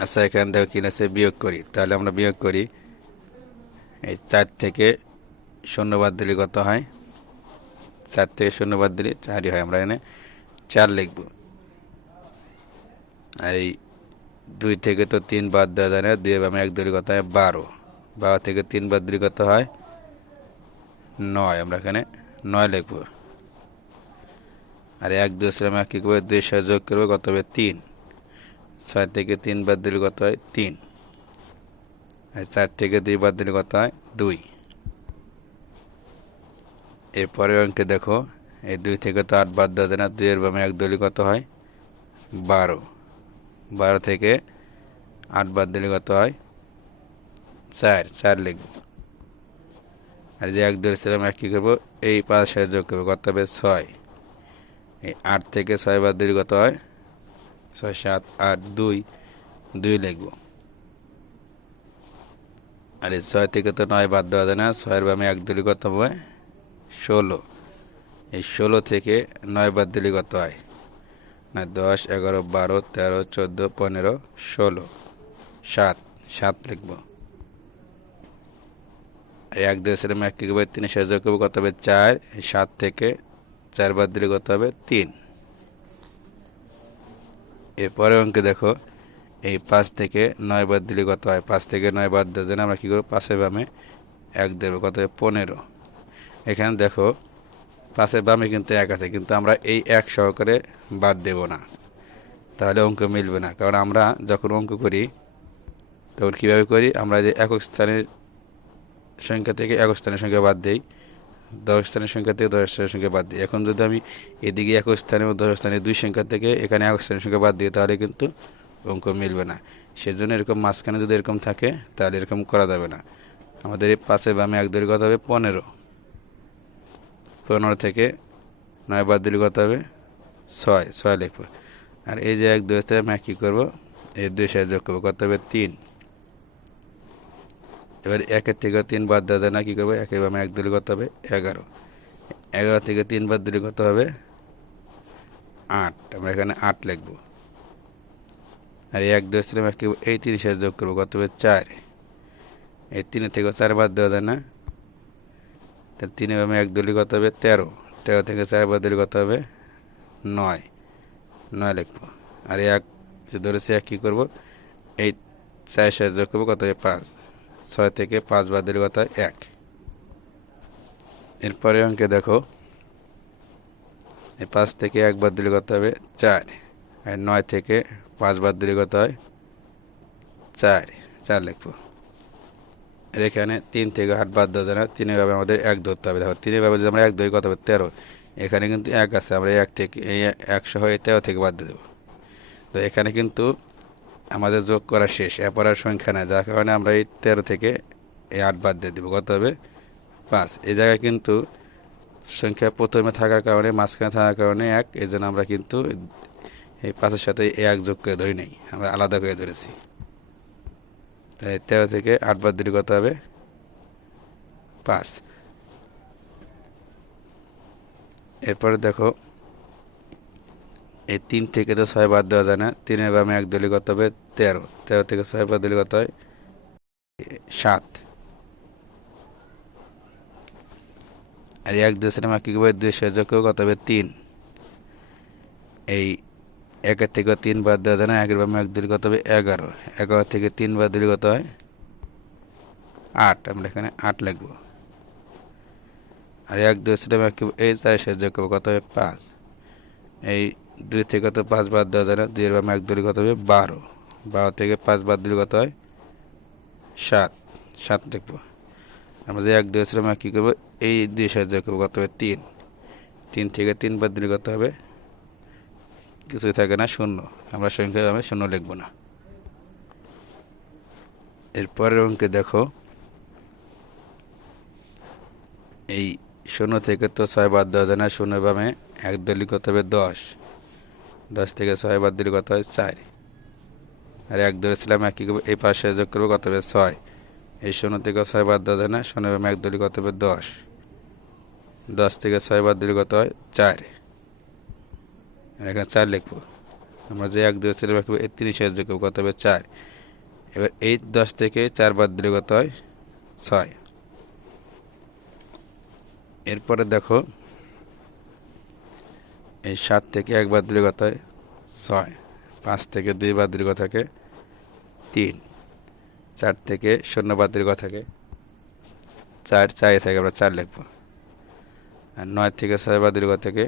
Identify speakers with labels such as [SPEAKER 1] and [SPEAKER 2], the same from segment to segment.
[SPEAKER 1] আচ্ছা এখানে দেখো কি আছে বিয়োগ করি। তাহলে আমরা বিয়োগ করি। এই চার থেকে শূন্য বাদ দিলে কত হয়? চার থেকে শূন্য বাদ দিলে চারই হয়। আমরা এখানে চার লিখব। আর এই দুই থেকে তো তিন বাদ দেওয়া যায় না। দুই আমি এক দুই কত হয়? বারো। বারো থেকে তিন বাদ দিলে কত হয়? নয়। আমরা এখানে নয় লিখব। আর এক দুই আমরা কী করব? দুই সাথে যোগ করব। কত হবে? তিন। ছয় থেকে তিন বাদ দিলে কত হয়? তিন। আর চার থেকে দুই বাদ দিলে কত হয়? দুই। এরপরে অঙ্কে দেখো, এই দুই থেকে তো আট বাদ দেওয়া যায় না, দুইয়ের বামে এক দলি কত হয়? বারো। বারো থেকে আট বাদ দিলে কত হয়? চার চার লিখব। আর যে এক দলি ছিলাম, এক কী করব? এই পাঁচ পাশে যোগ করব, কত হবে? ছয়। এই আট থেকে ছয় বাদ দিলে কত হয়? ছয়, সাত, আট, দুই। দুই লিখব। আর এই ছয় থেকে তো নয় বাদ দেওয়া যায় না। ছয়ের বামে এক দলি কত হবে ষোলো। এই ষোলো থেকে নয় বাদ দিলে কত হয়? না, দশ, এগারো, বারো, তেরো, চোদ্দ, পনেরো, ষোলো। সাত। সাত লিখব। এক দেশের এক কী করবে? তিন সাহায্য করব কত হবে? চার। সাত থেকে চার বাদ দিলে কত হবে? তিন। এরপরে অঙ্কে দেখো, এই পাঁচ থেকে নয় বাদ দিলে কত হয়? পাঁচ থেকে নয় বাদ দেওয়ার জন্য আমরা কী করব? পাঁচের বামে এক দেবো। কত পনেরো। এখানে দেখো পাশের বামে কিন্তু এক আছে, কিন্তু আমরা এই এক সহকারে বাদ দেব না। তাহলে অঙ্ক মিলবে না, কারণ আমরা যখন অঙ্ক করি, তখন কীভাবে করি? আমরা যে একক স্থানের সংখ্যা থেকে একক স্থানের সংখ্যা বাদ দিই দশ স্থানের সংখ্যা থেকে দশ স্থানের সংখ্যা বাদ দিই এখন যদি আমি এদিকে এক স্থানে দশ স্থানে দুই সংখ্যা থেকে এখানে এক স্থানের সংখ্যা বাদ দিই, তাহলে কিন্তু অঙ্ক মিলবে না। সেজন্য এরকম মাঝখানে যদি এরকম থাকে, তাহলে এরকম করা যাবে না। আমাদের পাশে বামে এক দূরে কত হবে পনেরো। পনেরো থেকে নয় বাদ দিলে কত হবে? ছয় ছয় লিখব। আর এই যে এক, দুই স্থানে আমি কী করব? এই দুই সাথে যোগ করব, কত হবে? তিন। এবার একের থেকে তিন বাদ দেওয়া যায় না, কী করব? একের আমি এক দিলে কত হবে, এগারো। এগারো থেকে তিন বাদ দিলে কত হবে, আট। আমরা এখানে আট লিখব। আর এক দুই ছিলাম এক এই তিন সাথে যোগ করব কত হবে চার। এই তিনের থেকে চার বাদ দেওয়া যায় না, তাহলে তিনে আমি এক দলি কত হবে তেরো। তেরো থেকে চার বাদ দলি কত হবে নয়। নয় লিখব। আর এক ধরেছি, এক কী করব? এই চার সাথে যোগ করব কত হবে পাঁচ। ছয় থেকে পাঁচ কত হয় এক। এরপরে অঙ্কে দেখো, এই পাঁচ থেকে এক বাদ দিলে কত হবে চার, আর নয় থেকে পাঁচ বাদ দিলে কত হয় চার। চার লিখব। আর এখানে তিন থেকে আট বাদ দেওয়া যায় না, তিনের ভাবে আমাদের এক ধরতে হবে। দেখো, তিনের ভাবে যদি আমরা এক ধরি, কত হবে? তেরো। এখানে কিন্তু এক আছে, আমরা এক থেকে, এই একশো হয়ে তেরো থেকে বাদ দেবো। তো এখানে কিন্তু আমাদের যোগ করা শেষ, এরপর আর সংখ্যা নেই, যার কারণে আমরা এই তেরো থেকে এই আট বাদ দিয়ে দেবো। কত হবে? পাঁচ। এই জায়গায় কিন্তু সংখ্যা প্রথমে থাকার কারণে, মাঝখানে থাকার কারণে এক এই জন্য আমরা কিন্তু এই পাঁচের সাথে এক যোগ করে ধরি নেই। আমরা আলাদা করে ধরেছি। তাই তেরো থেকে আট বাদ দিলে কত হবে? পাঁচ। এরপরে দেখো এই তিন থেকে তো ছয় বাদ দেওয়া যায় না। তিনের বামে এক দলি কত হবে, তেরো। তেরো থেকে ছয় বাদ দিলে কত হয়? সাত। আর এক দুই সিনেমা কী করবে দুই যোগকেও কত হবে? তিন। এই একের থেকে তিন বাদ দেওয়া যায় না, একের বামে এক দিলে হবে? এগারো। এগারো থেকে তিন বাদ দিলে কত হয়? আট। আমরা এখানে আট লিখব। আর এক দুই সিনেমা এই চার শেষ কত হবে? পাঁচ। এই দুই থেকে তো পাঁচ বাদ দেওয়া যায় না দুইয়ের বামে এক দিলে কত হবে? বারো। বারো থেকে পাঁচ বাদ দিলে কত হয়? সাত। সাত লিখব আমরা যে এক সিনেমা কী করব? এই দুই শেষ যোগ করব কত হবে? তিন। তিন থেকে তিন বাদ দিলে কত হবে? কিছুই থাকে না, শূন্য। আমরা সংখ্যা আমি শূন্য লিখব না। এরপরের অঙ্কে দেখো। এই শূন্য থেকে তো ছয় বাদ দেওয়া যায় না, শূন্য বামে এক দলি কত হবে? দশ। দশ থেকে ছয় বাদ দিলে কত হয়? চার। আর এক ধরেছিলাম এক এই পাশে যোগ করব কত হবে? ছয়। এই শূন্য থেকে ছয় বাদ দেওয়া যায় না? শূন্য বামে এক দলি কত হবে? দশ। দশ থেকে ছয় বাদ দিলে কত হয়? চার। আর এখানে চার লিখব। আমরা যে এক ছেলে রাখব এই তিন সাহায্য করব কত হবে? চার। এবার এই দশ থেকে চার বাদ দিলে কত হয়? ছয়। এরপরে দেখো এই সাত থেকে এক বাদ দিলে কত হয় ছয়, পাঁচ থেকে দুই বাদ দিলে কত থাকে তিন, চার থেকে শূন্য বাদ দিলে কত থাকে চার চার থেকে আমরা চার লিখব। আর নয় থেকে ছয় বাদ দিলে কত থাকে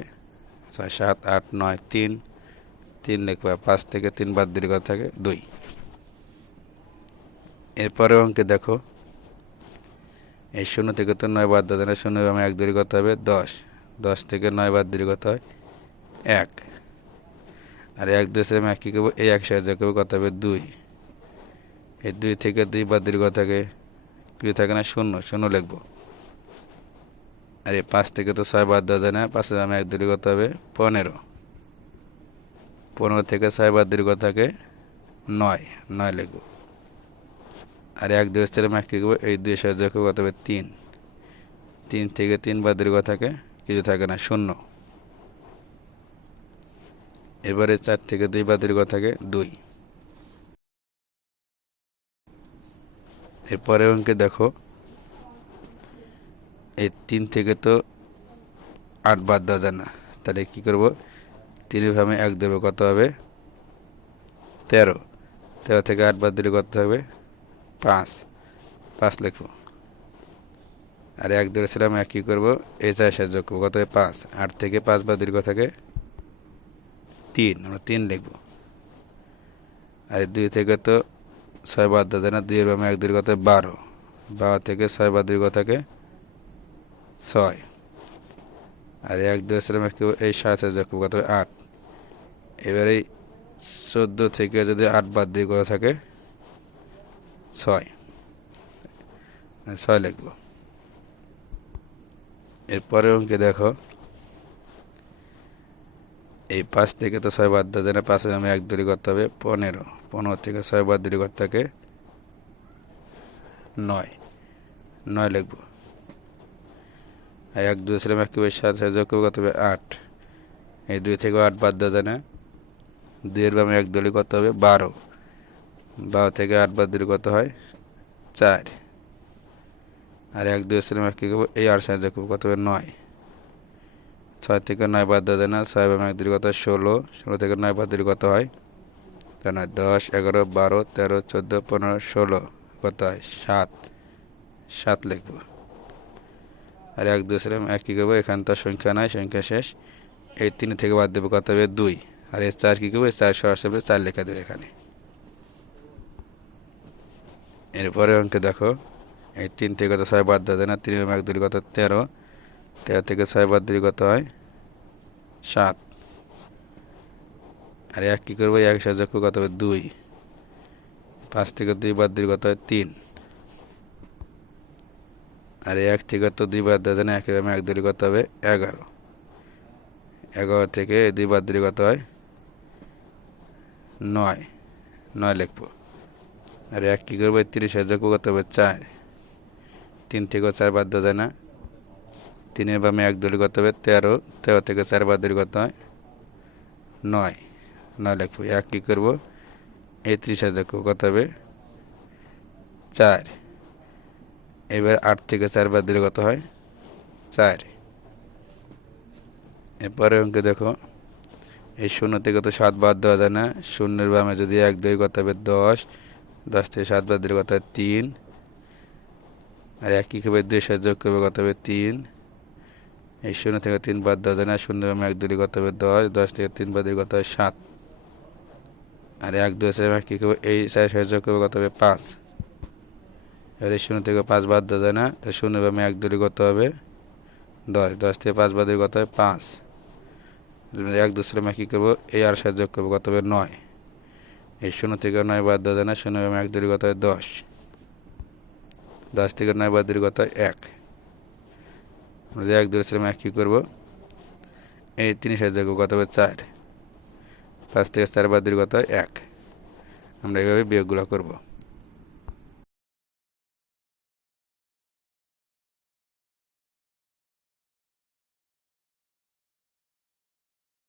[SPEAKER 1] ছয়, সাত, আট, নয়, তিন তিন লিখব আর পাঁচ থেকে তিন বাদ দিলে কত থাকে দুই। এরপরে অঙ্কে দেখো, এই শূন্য থেকে তো নয় বাদ দেওয়া শূন্য আমি এক দূরে কত হবে দশ দশ থেকে নয় বাদ দিলে কত হয় এক। আর এক, দুই আমি এক কী করব এই এক সাহায্য করব কত হবে দুই। এই দুই থেকে দুই দিলে কত থাকে কি থাকে না, শূন্য শূন্য লিখব। আর এই পাঁচ থেকে তো ছয় বাদ দেওয়া যায় না পাঁচে আমি এক দূরে কত হবে? পনেরো। পনেরো থেকে ছয় বাদ কত থাকে, নয় নয় লিখব। আর এক, দুই ছেলে ম্যাক কী করব এই দুই সাহায্য করব কত হবে? তিন। তিন থেকে তিন বাদ দীর্ঘ থাকে, কিছু থাকে না, শূন্য। এবারে চার থেকে দুই বাদ দীর্ঘ থাকে দুই। এরপরে অঙ্কে দেখো এই তিন থেকে তো আট বাদ দেওয়া যায় না। তাহলে কী করব? তিনের ভাবে এক দেবো, কত হবে? তেরো। তেরো থেকে আট বাদ দিলে কত হবে? পাঁচ। পাঁচ লিখব। আর এক ধরেছিলাম, এক কী করব? এই চার সাহায্য করব, কত পাঁচ। আট থেকে পাঁচ বা দীর্ঘ থাকে তিন, আমরা তিন লিখব। আর দুই থেকে তো ছয় বাদ দেওয়া যায় না দুইয়ের বামে এক দীর্ঘ থাকে বারো। বারো থেকে ছয় বাদ দীর্ঘ থাকে ছয়। আর এক ধরেছিলাম এক এই সাত করব কত আট। এবার চোদ্দ থেকে যদি আট বাদ দীর্ঘ থাকে ছয়। মানে ছয় লিখব। এরপরে অঙ্কে দেখো। এই পাঁচ থেকে তো ছয় বাদ দেওয়া না, পাঁচে আমি এক দূরি করতে হবে, পনেরো। পনেরো থেকে ছয় বাদ দূরি করতে থাকে নয়। নয় লিখব। এক দুই ছিলাম এক কীভাবে সাত যোগ করতে হবে? আট। এই দুই থেকে আট বাদ দেওয়া না। দুইয়ের বামে এক দলি করতে হবে, বারো। বারো থেকে আট বাদ দিলে কত হয়? চার। আর এক দুই ছিলাম এক কী করব, এই আট সাহায্য করব কত হবে? নয়। ছয় থেকে নয় বাদ দেওয়া যায় না। ছয় এবং এক দিলে কত? ষোলো। ষোলো থেকে নয় বাদ কত হয়? তা নয় দশ, এগারো, বারো, তেরো, চোদ্দ, পনেরো, ষোলো। কত হয়? সাত। সাত লিখব। আর এক ছিলাম এক কী করব? এখানে তো সংখ্যা নাই, সংখ্যা শেষ। এই তিন থেকে বাদ দেবো কত হবে? দুই। আর এর চার কী করব? এই চার সরাসরি চার লেখা দেবে এখানে। এরপরে অঙ্কে দেখো। এই তিন থেকে কত? ছয় বাদ দেওয়া যায় না। তিন এক দুই কত? তেরো। তেরো থেকে ছয় বাদ দুই কত হয়? সাত। আর এক কী করব? এক সাহায্য কত হবে? দুই। পাঁচ থেকে দুই বাদ দুই কত হয়? তিন। আর এক থেকে তো দুই বাদ দেওয়া যায় না এক এবং এক দুই কত হবে? এগারো। এগারো থেকে দুই বাদ দুই কত হয়? নয়। নয় লিখব। আর এক কী করব? তিরিশ হাজার কত হবে? চার। তিন থেকে চার বাদ দেওয়া যায় না। তিনের বামে এক দলি কত হবে তেরো তেরো থেকে চার বার দলি কত হয় নয়। নয় লিখব। এক কী করব? এই ত্রিশ হাজার কত হবে? চার। এবার আট থেকে চার বাদ দিলে কত হয় চার। এরপরে অঙ্কে দেখো। এই শূন্য থেকে তো সাত বাদ দেওয়া যায় না। শূন্যের বামে যদি এক দুই কত হবে দশ দশ থেকে সাত বাদ দিলে কত হয় তিন। আর এক কী দুই সাত যোগ করবে কত হবে? তিন। এই শূন্য থেকে তিন বাদ দেওয়া যায় না। শূন্য এক দুই হবে দশ দশ থেকে তিন বাদ কত হয় সাত। আর এক দুই আছে কী করবে? এই চার সাত যোগ করবে কত হবে? পাঁচ। এবার এই শূন্য থেকে পাঁচ বাদ দেওয়া যায় না। তো শূন্য বামে এক দুই কত হবে দশ। দশ থেকে পাঁচ বাদ কত হয় পাঁচ। এক দুসরে কী করব? এই আর সাত যোগ করব কত হবে? নয়। এই শূন্য থেকে নয় বাদ দেওয়া যায় না। শূন্য এবং এক দুই কত হবে দশ। দশ থেকে নয় বাদ দুই কত হয় এক। যে এক দুই ছিলাম এক কী করব? এই তিন সাহায্য কত হবে চার? পাঁচ থেকে চার বাদ কত এক। আমরা এভাবে বিয়োগগুলো করব।